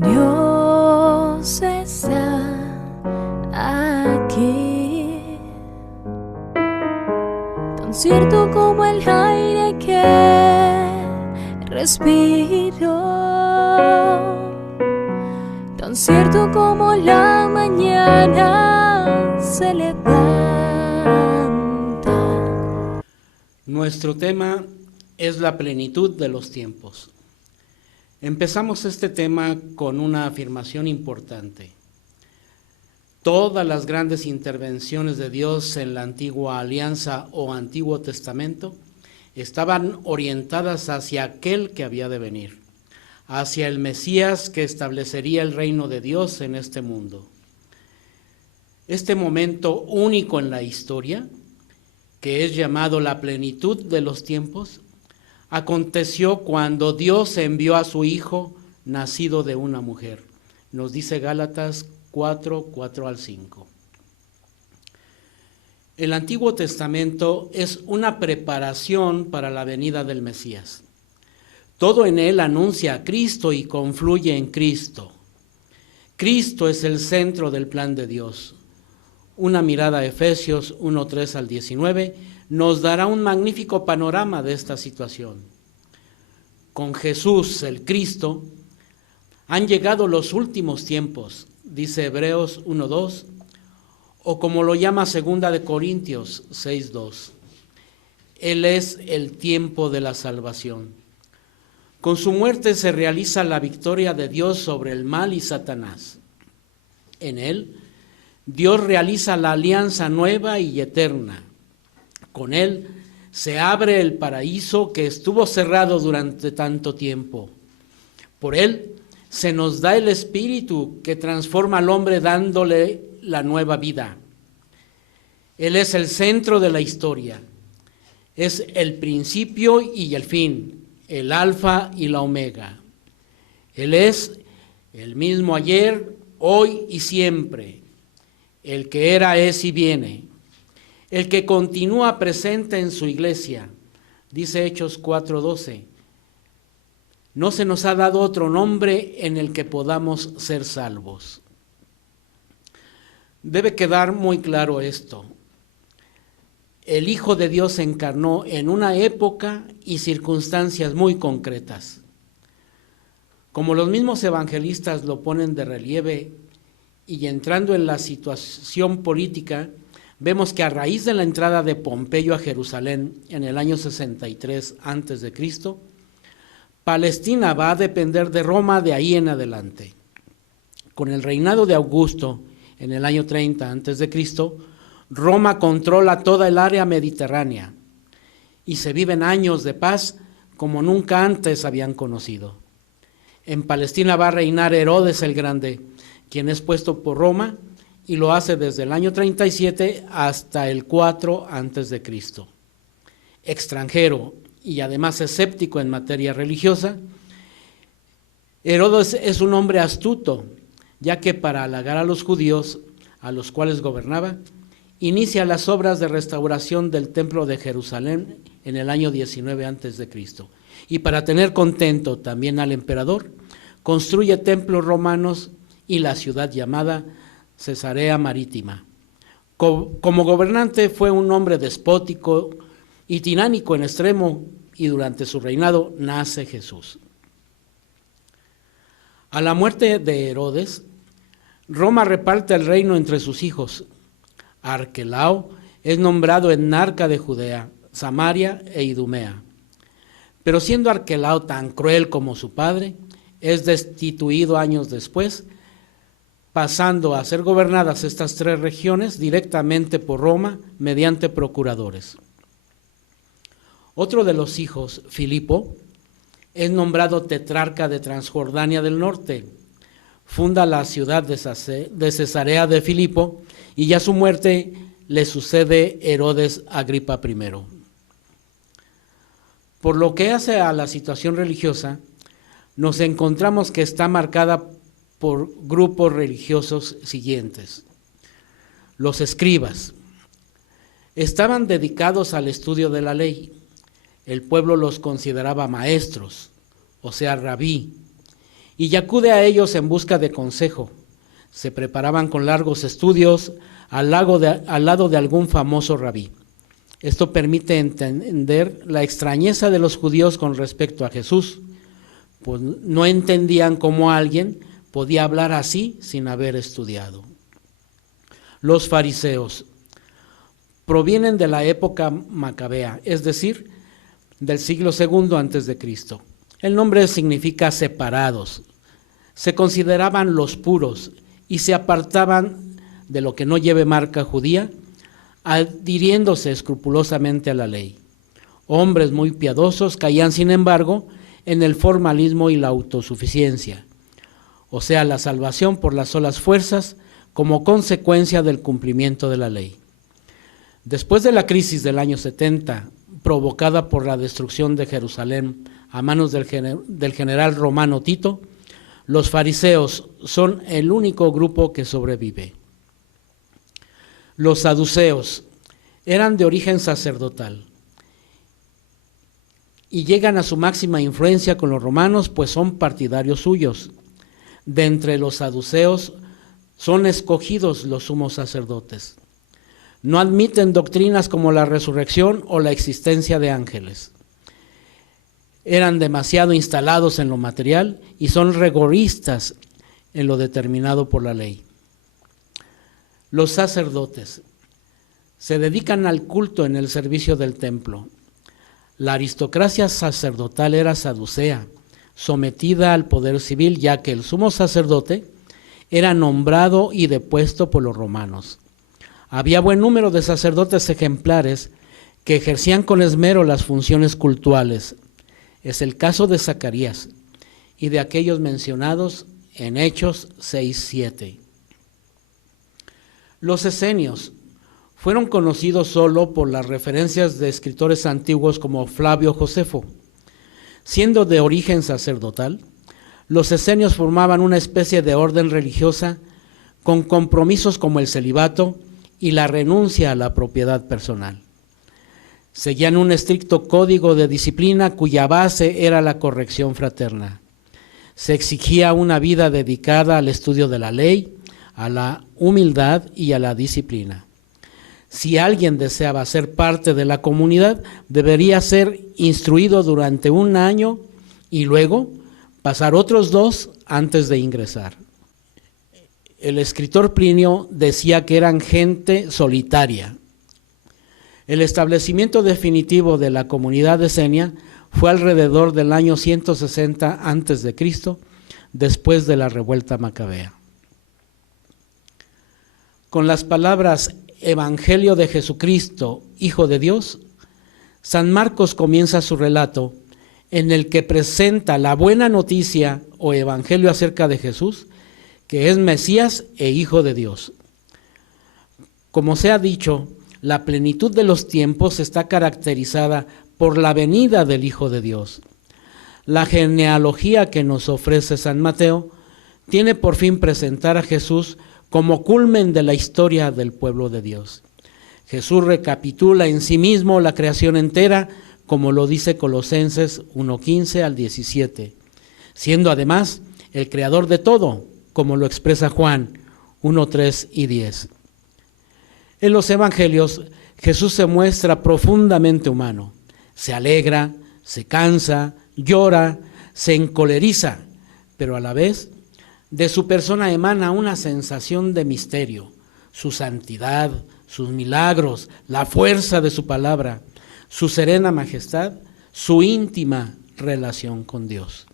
Dios está aquí, tan cierto como el aire que respiro, tan cierto como la mañana se levanta. Nuestro tema es la plenitud de los tiempos. Empezamos este tema con una afirmación importante. Todas las grandes intervenciones de Dios en la antigua alianza o Antiguo Testamento estaban orientadas hacia aquel que había de venir, hacia el Mesías que establecería el reino de Dios en este mundo. Este momento único en la historia, que es llamado la plenitud de los tiempos, aconteció cuando Dios envió a su Hijo nacido de una mujer. Nos dice Gálatas 4:4-5. El Antiguo Testamento es una preparación para la venida del Mesías. Todo en él anuncia a Cristo y confluye en Cristo. Cristo es el centro del plan de Dios. Una mirada a Efesios 1:3-19 nos dará un magnífico panorama de esta situación. Con Jesús, el Cristo, han llegado los últimos tiempos, dice Hebreos 1:2, o como lo llama 2 de Corintios 6:2. Él es el tiempo de la salvación. Con su muerte se realiza la victoria de Dios sobre el mal y Satanás. En él, Dios realiza la alianza nueva y eterna. Con él se abre el paraíso que estuvo cerrado durante tanto tiempo. Por él se nos da el Espíritu que transforma al hombre dándole la nueva vida. Él es el centro de la historia. Es el principio y el fin, el alfa y la omega. Él es el mismo ayer, hoy y siempre. El que era, es y viene. El que continúa presente en su iglesia, dice Hechos 4:12. No se nos ha dado otro nombre en el que podamos ser salvos. Debe quedar muy claro esto. El Hijo de Dios se encarnó en una época y circunstancias muy concretas. Como los mismos evangelistas lo ponen de relieve, y entrando en la situación política, vemos que a raíz de la entrada de Pompeyo a Jerusalén en el año 63 a.C., Palestina va a depender de Roma de ahí en adelante. Con el reinado de Augusto en el año 30 a.C., Roma controla toda el área mediterránea y se viven años de paz como nunca antes habían conocido. En Palestina va a reinar Herodes el Grande, quien es puesto por Roma y lo hace desde el año 37 hasta el 4 a.C. Extranjero y además escéptico en materia religiosa, Herodes es un hombre astuto, ya que para halagar a los judíos, a los cuales gobernaba, inicia las obras de restauración del templo de Jerusalén en el año 19 a.C. Y para tener contento también al emperador, construye templos romanos y la ciudad llamada Cesarea Marítima. Como gobernante fue un hombre despótico y tiránico en extremo, y durante su reinado nace Jesús. A la muerte de Herodes, Roma reparte el reino entre sus hijos. Arquelao es nombrado etnarca de Judea, Samaria e Idumea. Pero siendo Arquelao tan cruel como su padre, es destituido años después, pasando a ser gobernadas estas tres regiones directamente por Roma mediante procuradores. Otro de los hijos, Filipo, es nombrado tetrarca de Transjordania del Norte. Funda la ciudad de Cesarea de Filipo y ya a su muerte le sucede Herodes Agripa I. Por lo que hace a la situación religiosa, nos encontramos que está marcada por grupos religiosos siguientes. Los escribas estaban dedicados al estudio de la ley. El pueblo los consideraba maestros, o sea, rabí, y acude a ellos en busca de consejo. Se preparaban con largos estudios al lado de algún famoso rabí. Esto permite entender la extrañeza de los judíos con respecto a Jesús, pues no entendían cómo alguien podía hablar así sin haber estudiado. Los fariseos provienen de la época macabea, es decir, del siglo II antes de Cristo. El nombre significa separados. Se consideraban los puros y se apartaban de lo que no lleve marca judía, adhiriéndose escrupulosamente a la ley. Hombres muy piadosos caían, sin embargo, en el formalismo y la autosuficiencia, o sea, la salvación por las solas fuerzas como consecuencia del cumplimiento de la ley. Después de la crisis del año 70, provocada por la destrucción de Jerusalén a manos del general romano Tito, los fariseos son el único grupo que sobrevive. Los saduceos eran de origen sacerdotal y llegan a su máxima influencia con los romanos, pues son partidarios suyos. De entre los saduceos son escogidos los sumos sacerdotes. No admiten doctrinas como la resurrección o la existencia de ángeles. Eran demasiado instalados en lo material y son rigoristas en lo determinado por la ley. Los sacerdotes se dedican al culto en el servicio del templo. La aristocracia sacerdotal era saducea, sometida al poder civil, ya que el sumo sacerdote era nombrado y depuesto por los romanos. Había buen número de sacerdotes ejemplares que ejercían con esmero las funciones cultuales. Es el caso de Zacarías y de aquellos mencionados en Hechos 6:7. Los esenios fueron conocidos solo por las referencias de escritores antiguos como Flavio Josefo. Siendo de origen sacerdotal, los esenios formaban una especie de orden religiosa con compromisos como el celibato y la renuncia a la propiedad personal. Seguían un estricto código de disciplina cuya base era la corrección fraterna. Se exigía una vida dedicada al estudio de la ley, a la humildad y a la disciplina. Si alguien deseaba ser parte de la comunidad, debería ser instruido durante 1 año y luego pasar otros 2 antes de ingresar. El escritor Plinio decía que eran gente solitaria. El establecimiento definitivo de la comunidad esenia fue alrededor del año 160 a.C., después de la revuelta macabea. Con las palabras Evangelio de Jesucristo, Hijo de Dios, San Marcos comienza su relato en el que presenta la buena noticia o evangelio acerca de Jesús, que es Mesías e Hijo de Dios. Como se ha dicho, la plenitud de los tiempos está caracterizada por la venida del Hijo de Dios. La genealogía que nos ofrece San Mateo tiene por fin presentar a Jesús como culmen de la historia del pueblo de Dios. Jesús recapitula en sí mismo la creación entera, como lo dice Colosenses 1:15 al 17, siendo además el creador de todo, como lo expresa Juan 1:3 y 10. En los evangelios, Jesús se muestra profundamente humano. Se alegra, se cansa, llora, se encoleriza, pero a la vez de su persona emana una sensación de misterio, su santidad, sus milagros, la fuerza de su palabra, su serena majestad, su íntima relación con Dios.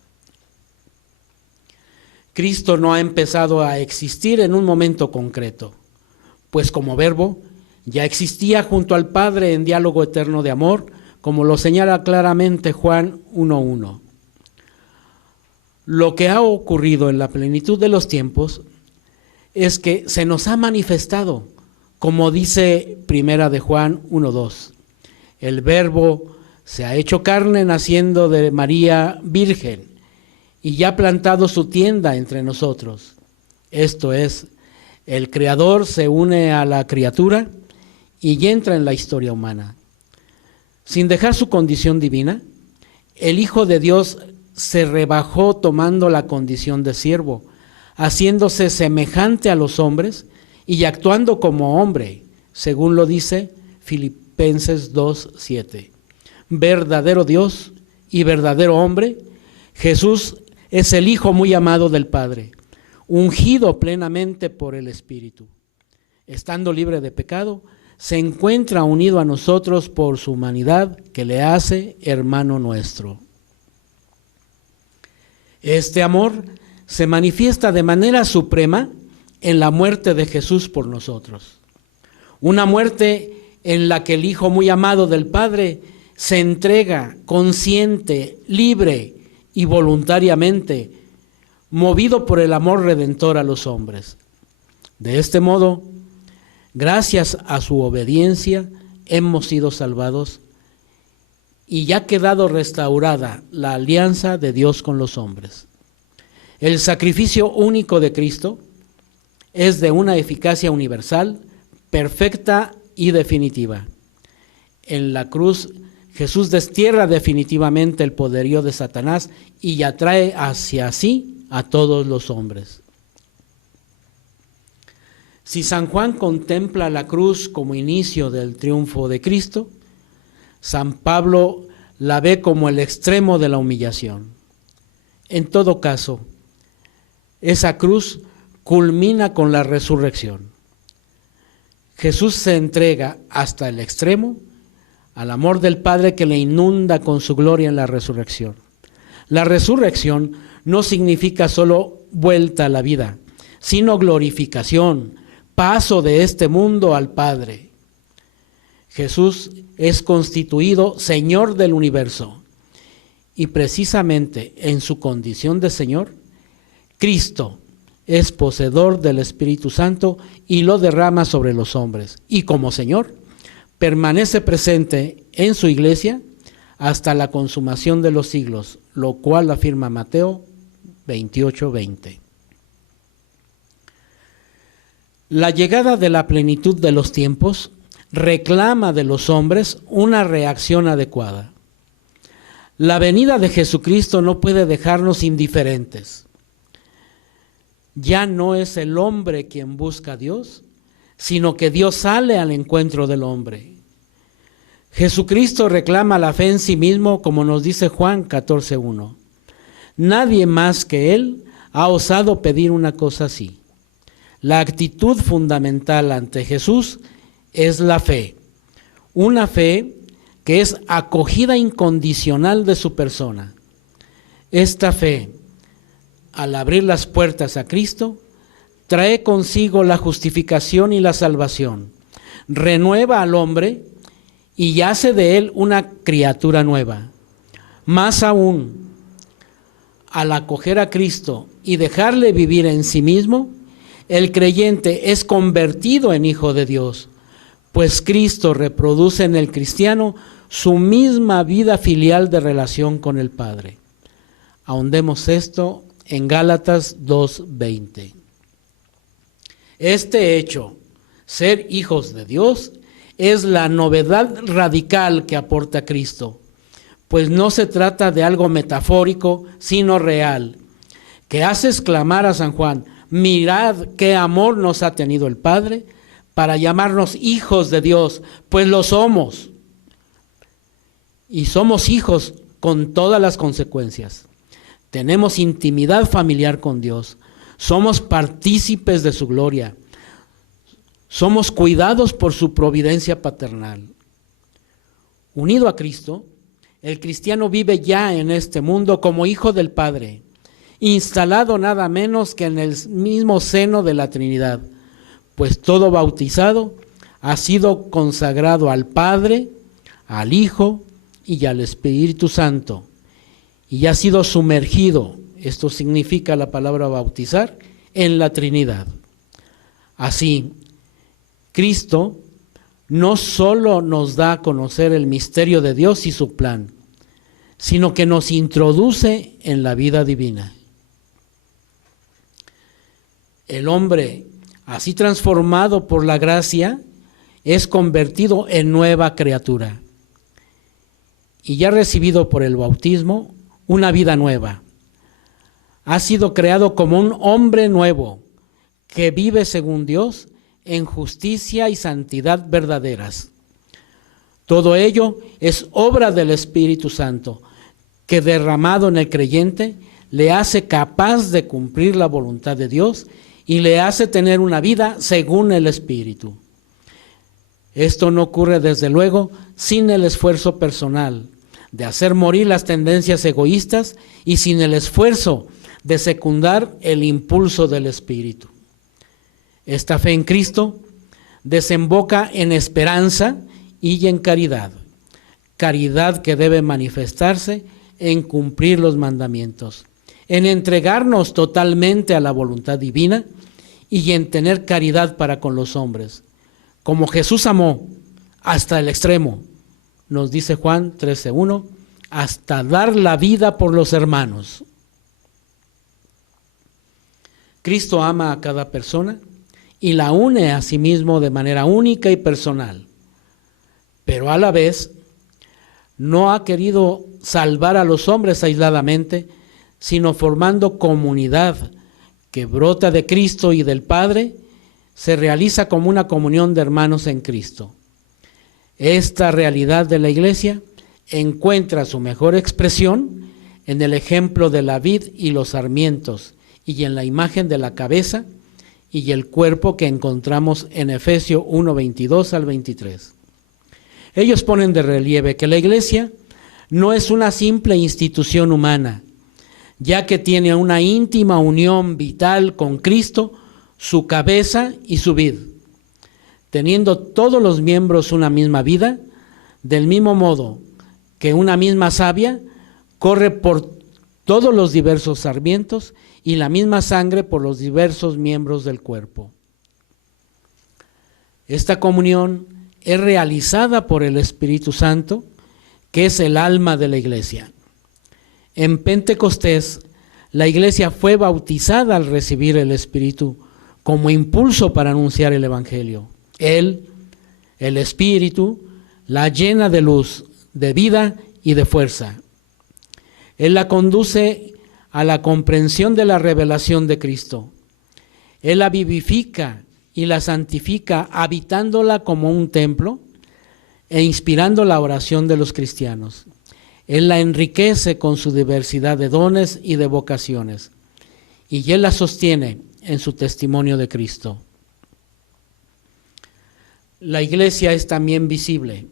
Cristo no ha empezado a existir en un momento concreto, pues como verbo ya existía junto al Padre en diálogo eterno de amor, como lo señala claramente Juan 1:1. Lo que ha ocurrido en la plenitud de los tiempos es que se nos ha manifestado, como dice Primera de Juan 1:2. El Verbo se ha hecho carne naciendo de María Virgen y ya ha plantado su tienda entre nosotros. Esto es, el Creador se une a la criatura y entra en la historia humana. Sin dejar su condición divina, el Hijo de Dios se rebajó tomando la condición de siervo, haciéndose semejante a los hombres y actuando como hombre, según lo dice Filipenses 2:7. Verdadero Dios y verdadero hombre, Jesús es el Hijo muy amado del Padre, ungido plenamente por el Espíritu. Estando libre de pecado, se encuentra unido a nosotros por su humanidad que le hace hermano nuestro. Este amor se manifiesta de manera suprema en la muerte de Jesús por nosotros. Una muerte en la que el Hijo muy amado del Padre se entrega consciente, libre y voluntariamente, movido por el amor redentor a los hombres. De este modo, gracias a su obediencia, hemos sido salvados y ya ha quedado restaurada la alianza de Dios con los hombres. El sacrificio único de Cristo es de una eficacia universal, perfecta y definitiva. En la cruz, Jesús destierra definitivamente el poderío de Satanás y atrae hacia sí a todos los hombres. Si San Juan contempla la cruz como inicio del triunfo de Cristo, San Pablo la ve como el extremo de la humillación. En todo caso, esa cruz culmina con la resurrección. Jesús se entrega hasta el extremo al amor del Padre que le inunda con su gloria en la resurrección. La resurrección no significa solo vuelta a la vida, sino glorificación, paso de este mundo al Padre. Jesús es constituido Señor del universo y precisamente en su condición de Señor, Cristo es poseedor del Espíritu Santo y lo derrama sobre los hombres. Y como Señor, permanece presente en su iglesia hasta la consumación de los siglos, lo cual afirma Mateo 28:20. La llegada de la plenitud de los tiempos reclama de los hombres una reacción adecuada. La venida de Jesucristo no puede dejarnos indiferentes. Ya no es el hombre quien busca a Dios, sino que Dios sale al encuentro del hombre. Jesucristo reclama la fe en sí mismo, como nos dice Juan 14:1. Nadie más que Él ha osado pedir una cosa así. La actitud fundamental ante Jesús es la fe. Una fe que es acogida incondicional de su persona. Esta fe, al abrir las puertas a Cristo, trae consigo la justificación y la salvación, renueva al hombre y hace de él una criatura nueva. Más aún, al acoger a Cristo y dejarle vivir en sí mismo, el creyente es convertido en hijo de Dios, pues Cristo reproduce en el cristiano su misma vida filial de relación con el Padre. Ahondemos esto en Gálatas 2:20. Este hecho, ser hijos de Dios, es la novedad radical que aporta Cristo, pues no se trata de algo metafórico, sino real, que hace exclamar a San Juan: mirad qué amor nos ha tenido el Padre para llamarnos hijos de Dios, pues lo somos. Y somos hijos con todas las consecuencias. Tenemos intimidad familiar con Dios, somos partícipes de su gloria, somos cuidados por su providencia paternal. Unido a Cristo, el cristiano vive ya en este mundo como hijo del Padre, instalado nada menos que en el mismo seno de la Trinidad, pues todo bautizado ha sido consagrado al Padre, al Hijo y al Espíritu Santo, y ha sido sumergido, esto significa la palabra bautizar, en la Trinidad. Así, Cristo no solo nos da a conocer el misterio de Dios y su plan, sino que nos introduce en la vida divina. El hombre, así transformado por la gracia, es convertido en nueva criatura. Y ya recibido por el bautismo, una vida nueva. Ha sido creado como un hombre nuevo que vive según Dios en justicia y santidad verdaderas. Todo ello es obra del Espíritu Santo, que derramado en el creyente le hace capaz de cumplir la voluntad de Dios y le hace tener una vida según el Espíritu. Esto no ocurre desde luego sin el esfuerzo personal de hacer morir las tendencias egoístas y sin el esfuerzo de secundar el impulso del Espíritu. Esta fe en Cristo desemboca en esperanza y en caridad, caridad que debe manifestarse en cumplir los mandamientos, en entregarnos totalmente a la voluntad divina y en tener caridad para con los hombres, como Jesús amó hasta el extremo, nos dice Juan 13:1, hasta dar la vida por los hermanos. Cristo ama a cada persona y la une a sí mismo de manera única y personal, pero a la vez no ha querido salvar a los hombres aisladamente, sino formando comunidad que brota de Cristo y del Padre, se realiza como una comunión de hermanos en Cristo. Esta realidad de la Iglesia encuentra su mejor expresión en el ejemplo de la vid y los sarmientos y en la imagen de la cabeza y el cuerpo que encontramos en Efesios 1:22 al 23. Ellos ponen de relieve que la Iglesia no es una simple institución humana, ya que tiene una íntima unión vital con Cristo, su cabeza y su vid, teniendo todos los miembros una misma vida, del mismo modo que una misma savia corre por todos los diversos sarmientos y la misma sangre por los diversos miembros del cuerpo. Esta comunión es realizada por el Espíritu Santo, que es el alma de la Iglesia. En Pentecostés, la Iglesia fue bautizada al recibir el Espíritu como impulso para anunciar el Evangelio. Él, el Espíritu, la llena de luz, de vida y de fuerza. Él la conduce a la comprensión de la revelación de Cristo. Él la vivifica y la santifica, habitándola como un templo e inspirando la oración de los cristianos. Él la enriquece con su diversidad de dones y de vocaciones, y Él la sostiene en su testimonio de Cristo. La Iglesia es también visible.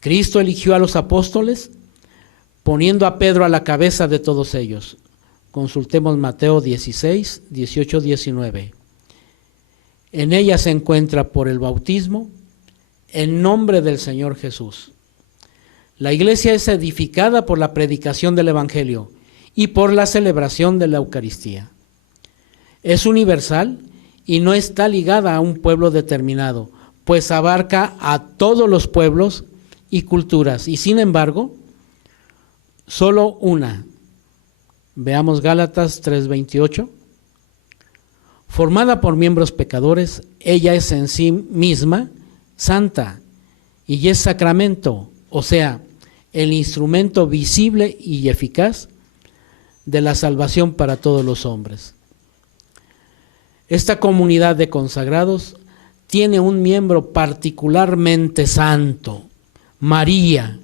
Cristo eligió a los apóstoles, poniendo a Pedro a la cabeza de todos ellos. Consultemos Mateo 16, 18, 19. En ella se encuentra por el bautismo, en nombre del Señor Jesús. La Iglesia es edificada por la predicación del Evangelio y por la celebración de la Eucaristía. Es universal y no está ligada a un pueblo determinado, pues abarca a todos los pueblos y culturas, y sin embargo, solo una. Veamos Gálatas 3:28. Formada por miembros pecadores, ella es en sí misma santa y es sacramento, o sea, el instrumento visible y eficaz de la salvación para todos los hombres. Esta comunidad de consagrados tiene un miembro particularmente santo, María,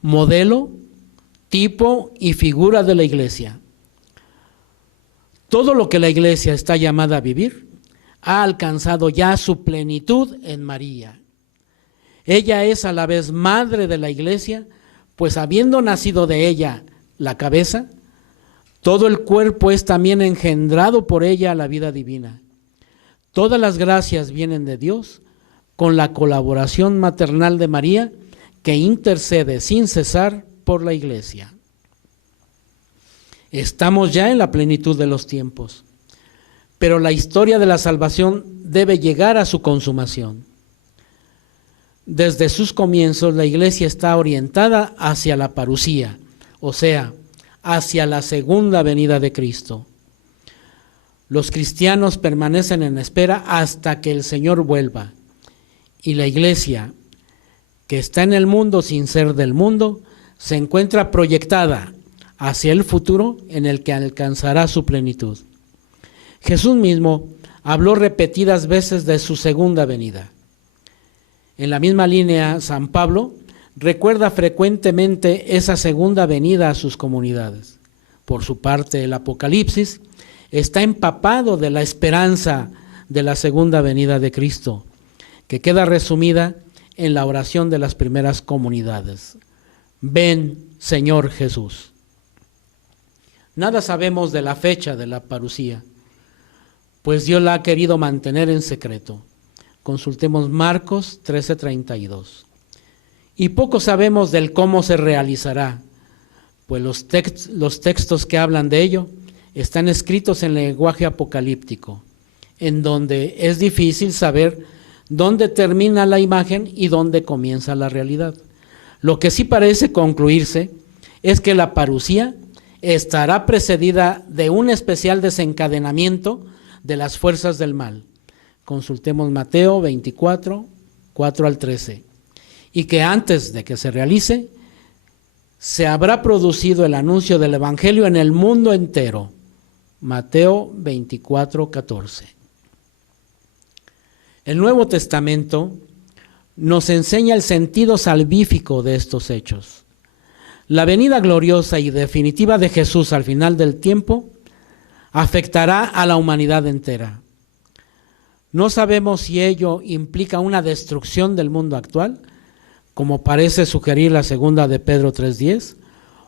modelo, tipo y figura de la Iglesia. Todo lo que la Iglesia está llamada a vivir ha alcanzado ya su plenitud en María. Ella es a la vez madre de la Iglesia, pues habiendo nacido de ella la cabeza, todo el cuerpo es también engendrado por ella a la vida divina. Todas las gracias vienen de Dios, con la colaboración maternal de María, que intercede sin cesar por la Iglesia. Estamos ya en la plenitud de los tiempos, pero la historia de la salvación debe llegar a su consumación. Desde sus comienzos, la Iglesia está orientada hacia la parusía, o sea, hacia la segunda venida de Cristo. Los cristianos permanecen en espera hasta que el Señor vuelva, y la Iglesia, que está en el mundo sin ser del mundo, se encuentra proyectada hacia el futuro en el que alcanzará su plenitud. Jesús mismo habló repetidas veces de su segunda venida. En la misma línea, San Pablo recuerda frecuentemente esa segunda venida a sus comunidades. Por su parte, el Apocalipsis está empapado de la esperanza de la segunda venida de Cristo, que queda resumida en la oración de las primeras comunidades. Ven, Señor Jesús. Nada sabemos de la fecha de la parusía, pues Dios la ha querido mantener en secreto. Consultemos Marcos 13:32. Y poco sabemos del cómo se realizará, pues los textos que hablan de ello están escritos en lenguaje apocalíptico, en donde es difícil saber dónde termina la imagen y dónde comienza la realidad. Lo que sí parece concluirse es que la parusía estará precedida de un especial desencadenamiento de las fuerzas del mal. Consultemos Mateo 24, 4 al 13. Y que antes de que se realice, se habrá producido el anuncio del Evangelio en el mundo entero. Mateo 24, 14. El Nuevo Testamento nos enseña el sentido salvífico de estos hechos. La venida gloriosa y definitiva de Jesús al final del tiempo afectará a la humanidad entera. No sabemos si ello implica una destrucción del mundo actual, como parece sugerir la segunda de Pedro 3:10,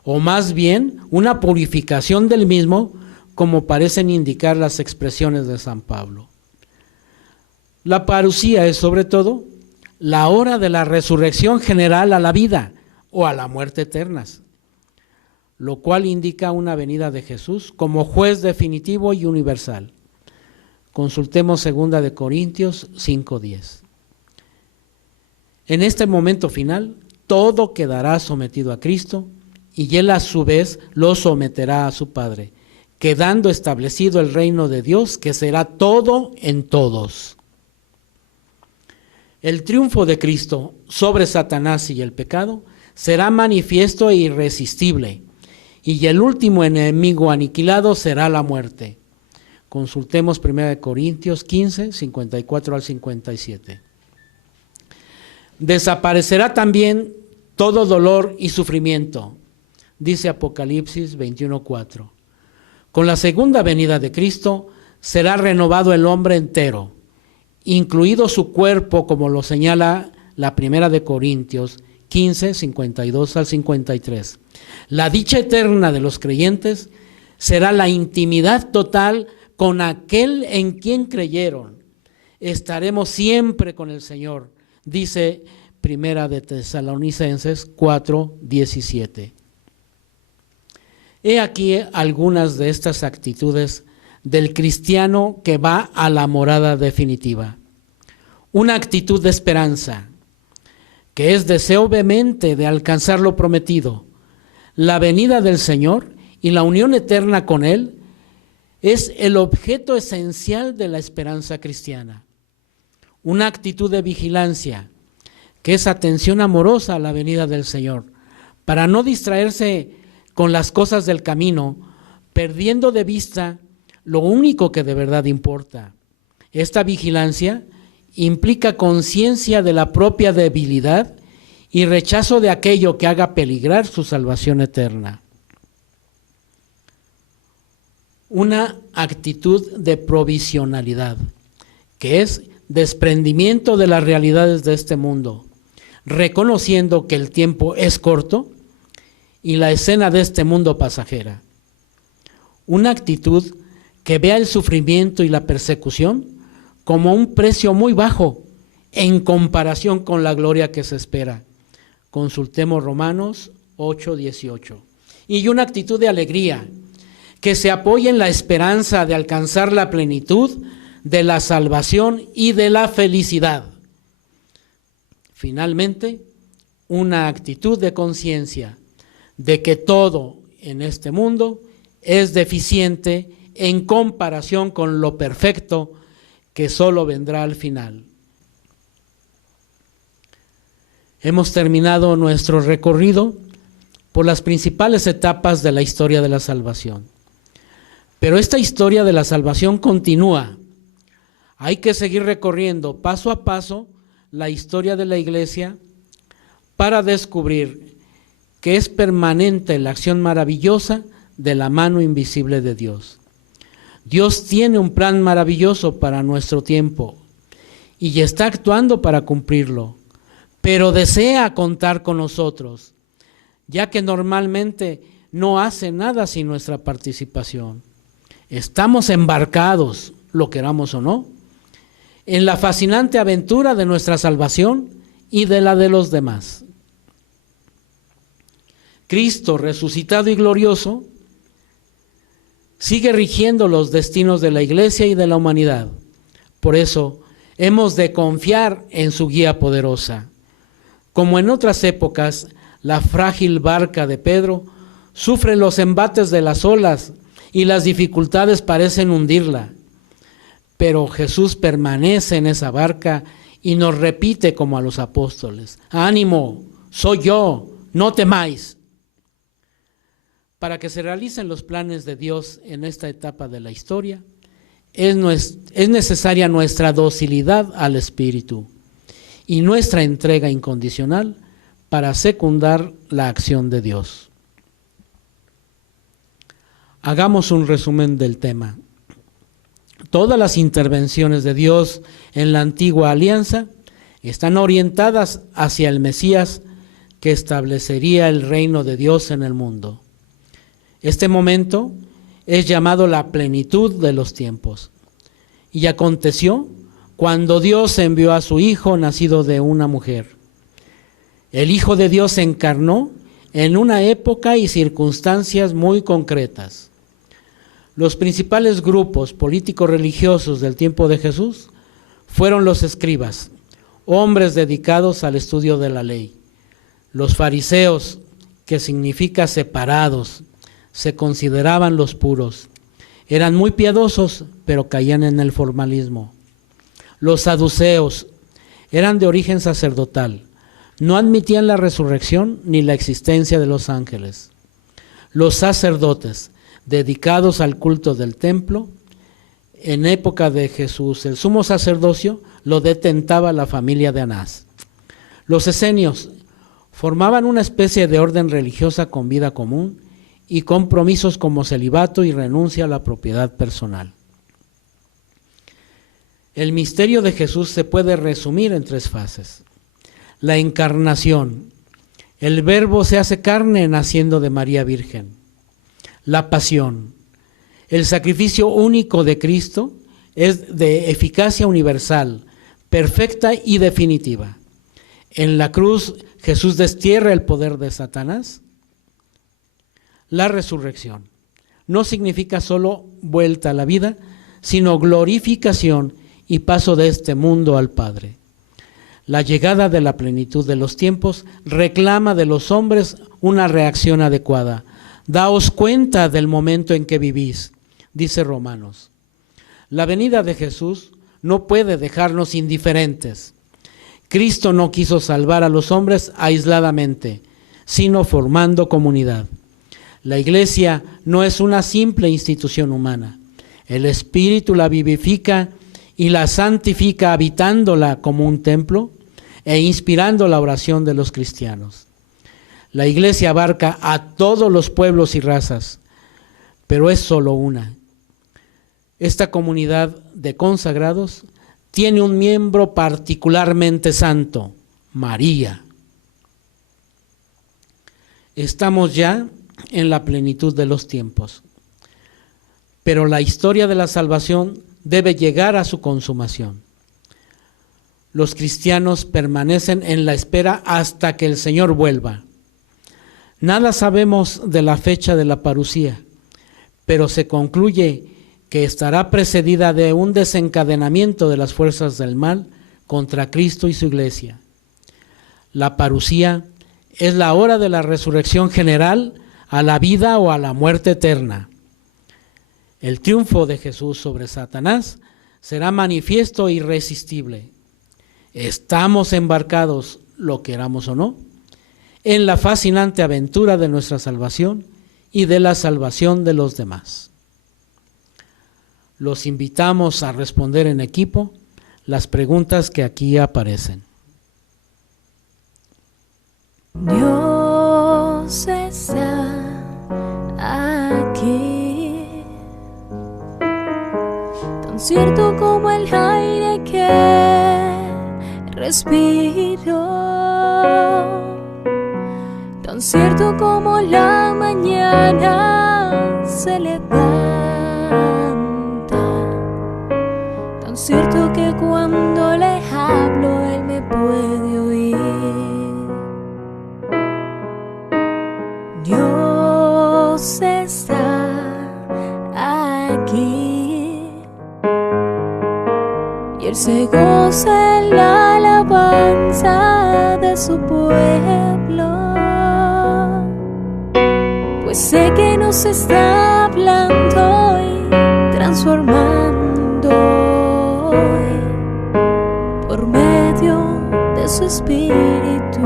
o más bien una purificación del mismo, como parecen indicar las expresiones de San Pablo. La parusía es sobre todo la hora de la resurrección general a la vida o a la muerte eternas, lo cual indica una venida de Jesús como juez definitivo y universal. Consultemos 2 de Corintios 5:10. En este momento final, todo quedará sometido a Cristo y Él a su vez lo someterá a su Padre, quedando establecido el reino de Dios, que será todo en todos. El triunfo de Cristo sobre Satanás y el pecado será manifiesto e irresistible, y el último enemigo aniquilado será la muerte. Consultemos 1 Corintios 15, 54 al 57. Desaparecerá también todo dolor y sufrimiento, dice Apocalipsis 21:4. Con la segunda venida de Cristo será renovado el hombre entero, incluido su cuerpo, como lo señala la 1 de Corintios 15, 52 al 53. La dicha eterna de los creyentes será la intimidad total con aquel en quien creyeron. Estaremos siempre con el Señor, dice 1 de Tesalonicenses 4, 17. He aquí algunas de estas actitudes del cristiano que va a la morada definitiva. Una actitud de esperanza, que es deseo vehemente de alcanzar lo prometido. La venida del Señor y la unión eterna con Él es el objeto esencial de la esperanza cristiana. Una actitud de vigilancia, que es atención amorosa a la venida del Señor, para no distraerse con las cosas del camino, perdiendo de vista lo único que de verdad importa. Esta vigilancia implica conciencia de la propia debilidad y rechazo de aquello que haga peligrar su salvación eterna. Una actitud de provisionalidad, que es desprendimiento de las realidades de este mundo, reconociendo que el tiempo es corto y la escena de este mundo pasajera. Una actitud que vea el sufrimiento y la persecución como un precio muy bajo en comparación con la gloria que se espera. Consultemos Romanos 8:18. Y una actitud de alegría, que se apoya en la esperanza de alcanzar la plenitud de la salvación y de la felicidad. Finalmente, una actitud de conciencia de que todo en este mundo es deficiente en comparación con lo perfecto que solo vendrá al final. Hemos terminado nuestro recorrido por las principales etapas de la historia de la salvación. Pero esta historia de la salvación continúa. Hay que seguir recorriendo paso a paso la historia de la Iglesia para descubrir que es permanente la acción maravillosa de la mano invisible de Dios. Dios tiene un plan maravilloso para nuestro tiempo y está actuando para cumplirlo, pero desea contar con nosotros, ya que normalmente no hace nada sin nuestra participación. Estamos embarcados, lo queramos o no, en la fascinante aventura de nuestra salvación y de la de los demás. Cristo, resucitado y glorioso, sigue rigiendo los destinos de la Iglesia y de la humanidad. Por eso, hemos de confiar en su guía poderosa. Como en otras épocas, la frágil barca de Pedro sufre los embates de las olas y las dificultades parecen hundirla. Pero Jesús permanece en esa barca y nos repite como a los apóstoles: ánimo, soy yo, no temáis. Para que se realicen los planes de Dios en esta etapa de la historia, es necesaria nuestra docilidad al Espíritu y nuestra entrega incondicional para secundar la acción de Dios. Hagamos un resumen del tema. Todas las intervenciones de Dios en la antigua alianza están orientadas hacia el Mesías que establecería el reino de Dios en el mundo. Este momento es llamado la plenitud de los tiempos. Y aconteció cuando Dios envió a su Hijo nacido de una mujer. El Hijo de Dios se encarnó en una época y circunstancias muy concretas. Los principales grupos político-religiosos del tiempo de Jesús fueron los escribas, hombres dedicados al estudio de la ley. Los fariseos, que significa separados, se consideraban los puros. Eran muy piadosos, pero caían en el formalismo. Los saduceos eran de origen sacerdotal. No admitían la resurrección ni la existencia de los ángeles. Los sacerdotes, dedicados al culto del templo, en época de Jesús, el sumo sacerdocio lo detentaba la familia de Anás. Los esenios formaban una especie de orden religiosa con vida común y compromisos como celibato y renuncia a la propiedad personal. El misterio de Jesús se puede resumir en 3 fases. La encarnación. El Verbo se hace carne naciendo de María Virgen. La pasión. El sacrificio único de Cristo es de eficacia universal, perfecta y definitiva. En la cruz Jesús destierra el poder de Satanás. La resurrección no significa solo vuelta a la vida, sino glorificación y paso de este mundo al Padre. La llegada de la plenitud de los tiempos reclama de los hombres una reacción adecuada. Daos cuenta del momento en que vivís, dice Romanos. La venida de Jesús no puede dejarnos indiferentes. Cristo no quiso salvar a los hombres aisladamente, sino formando comunidad. La Iglesia no es una simple institución humana. El Espíritu la vivifica y la santifica habitándola como un templo e inspirando la oración de los cristianos. La Iglesia abarca a todos los pueblos y razas, pero es solo una. Esta comunidad de consagrados tiene un miembro particularmente santo, María. Estamos ya en la plenitud de los tiempos, pero la historia de la salvación debe llegar a su consumación. Los cristianos permanecen en la espera hasta que el Señor vuelva. Nada sabemos de la fecha de la parusía, pero se concluye que estará precedida de un desencadenamiento de las fuerzas del mal contra Cristo y su Iglesia. La parusía es la hora de la resurrección general a la vida o a la muerte eterna. El triunfo de Jesús sobre Satanás será manifiesto e irresistible. Estamos embarcados, lo queramos o no, en la fascinante aventura de nuestra salvación y de la salvación de los demás. Los invitamos a responder en equipo las preguntas que aquí aparecen. Dios está aquí, tan cierto como el aire que respiro, tan cierto como la mañana se levanta, tan cierto que cuando le hablo Él me puede oír. Dios está aquí y Él se goza en la alabanza de su pueblo, pues sé que nos está hablando y transformando hoy por medio de su espíritu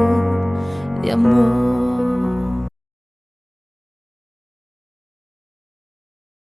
de amor.